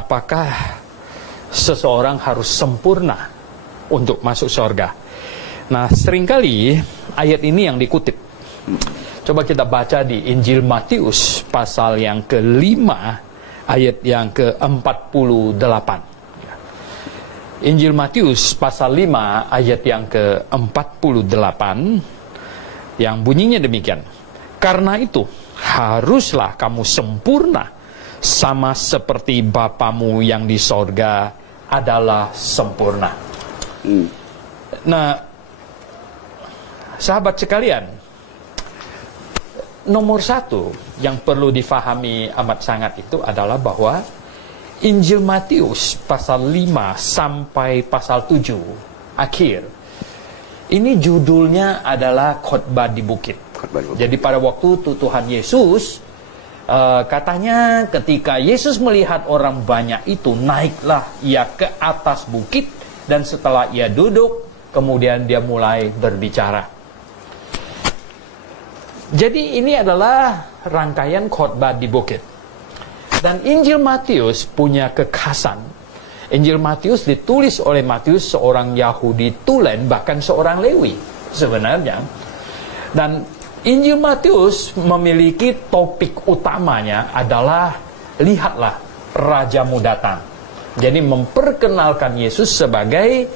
apakah seseorang harus sempurna untuk masuk surga? Nah, seringkali ayat ini yang dikutip. Coba kita baca di Injil Matius pasal yang ke-5 ayat yang ke-48. Injil Matius pasal 5 ayat yang ke-48 yang bunyinya demikian. Karena itu haruslah kamu sempurna sama seperti Bapamu yang di sorga adalah sempurna. Nah, sahabat sekalian, nomor satu yang perlu difahami amat sangat itu adalah bahwa Injil Matius pasal 5 sampai pasal 7 akhir, ini judulnya adalah khotbah di bukit. Jadi pada waktu itu Tuhan Yesus katanya ketika Yesus melihat orang banyak itu, naiklah ia ke atas bukit, dan setelah ia duduk kemudian dia mulai berbicara. Jadi ini adalah rangkaian khotbah di bukit. Dan Injil Matius punya kekhasan. Injil Matius ditulis oleh Matius, seorang Yahudi tulen, bahkan seorang Lewi sebenarnya. Dan Injil Matius memiliki topik utamanya adalah lihatlah rajamu datang. Jadi memperkenalkan Yesus sebagai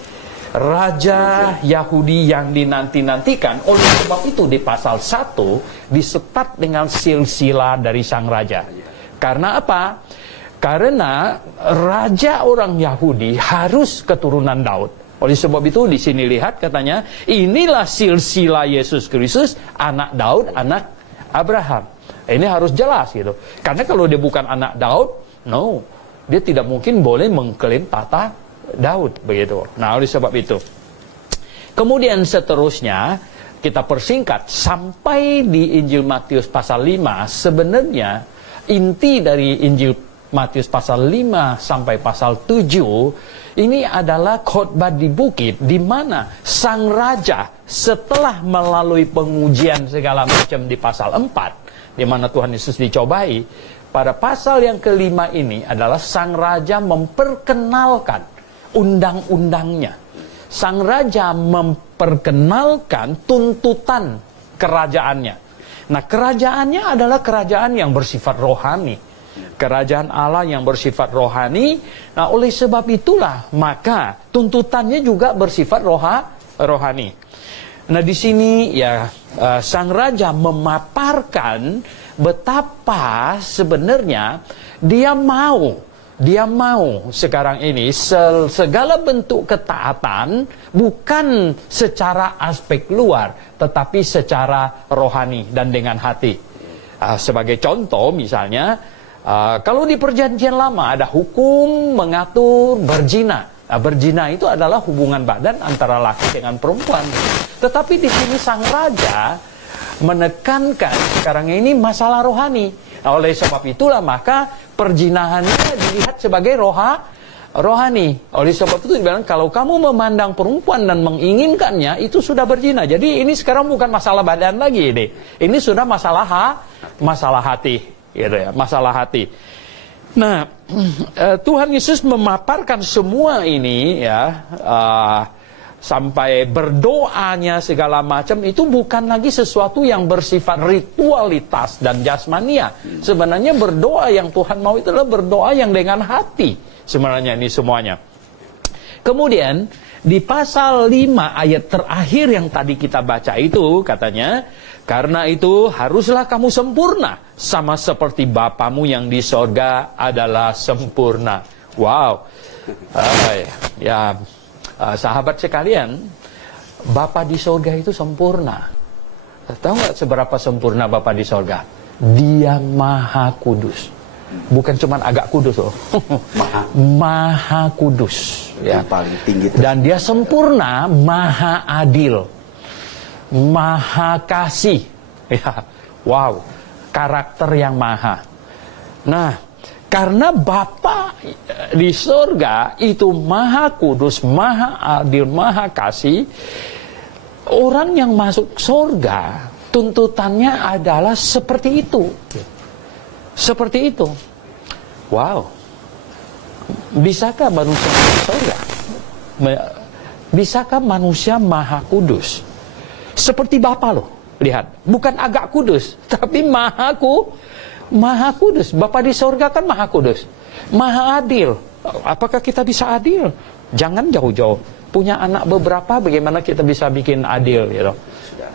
Raja Yahudi yang dinanti-nantikan. Oleh sebab itu di pasal 1 disetat dengan silsilah dari sang raja. Karena apa? Karena raja orang Yahudi harus keturunan Daud. Oleh sebab itu di sini lihat katanya, inilah silsilah Yesus Kristus, anak Daud, anak Abraham. Ini harus jelas gitu. Karena kalau dia bukan anak Daud, no, dia tidak mungkin boleh mengklaim tata Daud begitu. Nah, oleh sebab itu. Kemudian seterusnya kita persingkat sampai di Injil Matius pasal 5. Sebenarnya inti dari Injil Matius pasal 5 sampai pasal 7 ini adalah khotbah di bukit, di mana sang raja setelah melalui pengujian segala macam di pasal 4, di mana Tuhan Yesus dicobai, pada pasal yang kelima ini adalah sang raja memperkenalkan undang-undangnya. Sang raja memperkenalkan tuntutan kerajaannya. Nah, kerajaannya adalah kerajaan yang bersifat rohani. Kerajaan Allah yang bersifat rohani. Nah, oleh sebab itulah maka tuntutannya juga bersifat rohani. Nah, di sini ya sang raja memaparkan betapa sebenarnya dia mau sekarang ini segala bentuk ketaatan bukan secara aspek luar, tetapi secara rohani dan dengan hati. Sebagai contoh misalnya, kalau di perjanjian lama ada hukum mengatur berzina. Berzina itu adalah hubungan badan antara laki dengan perempuan. Tetapi di sini sang raja menekankan sekarang ini masalah rohani. Nah, oleh sebab itulah maka perzinahannya dilihat sebagai rohani. Oleh sebab itu dibilang kalau kamu memandang perempuan dan menginginkannya, itu sudah berzina. Jadi ini sekarang bukan masalah badan lagi ini. Ini sudah masalah hati, gitu ya, masalah hati. Nah, Tuhan Yesus memaparkan semua ini ya, sampai berdoanya segala macam itu bukan lagi sesuatu yang bersifat ritualitas dan jasmania. Sebenarnya berdoa yang Tuhan mau itu adalah berdoa yang dengan hati. Sebenarnya ini semuanya. Kemudian di pasal 5 ayat terakhir yang tadi kita baca itu katanya, karena itu haruslah kamu sempurna sama seperti Bapamu yang di sorga adalah sempurna. Wow. Sahabat sekalian, Bapa di sorga itu sempurna. Tahu nggak seberapa sempurna Bapa di sorga? Dia maha kudus. Bukan cuma agak kudus loh. Maha kudus. Ya. Paling tinggi. Dan dia sempurna, maha adil, maha kasih. Ya. Wow, karakter yang maha. Nah, karena Bapa di surga itu maha kudus, maha adil, maha kasih, orang yang masuk surga tuntutannya adalah seperti itu. Seperti itu. Wow. Bisakah manusia masuk surga? Bisakah manusia maha kudus? Seperti Bapa loh. Lihat, bukan agak kudus, tapi maha kudus. Bapa di surga kan maha kudus, maha adil. Apakah kita bisa adil? Jangan jauh-jauh. Punya anak beberapa, bagaimana kita bisa bikin adil gitu?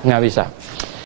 Nggak bisa.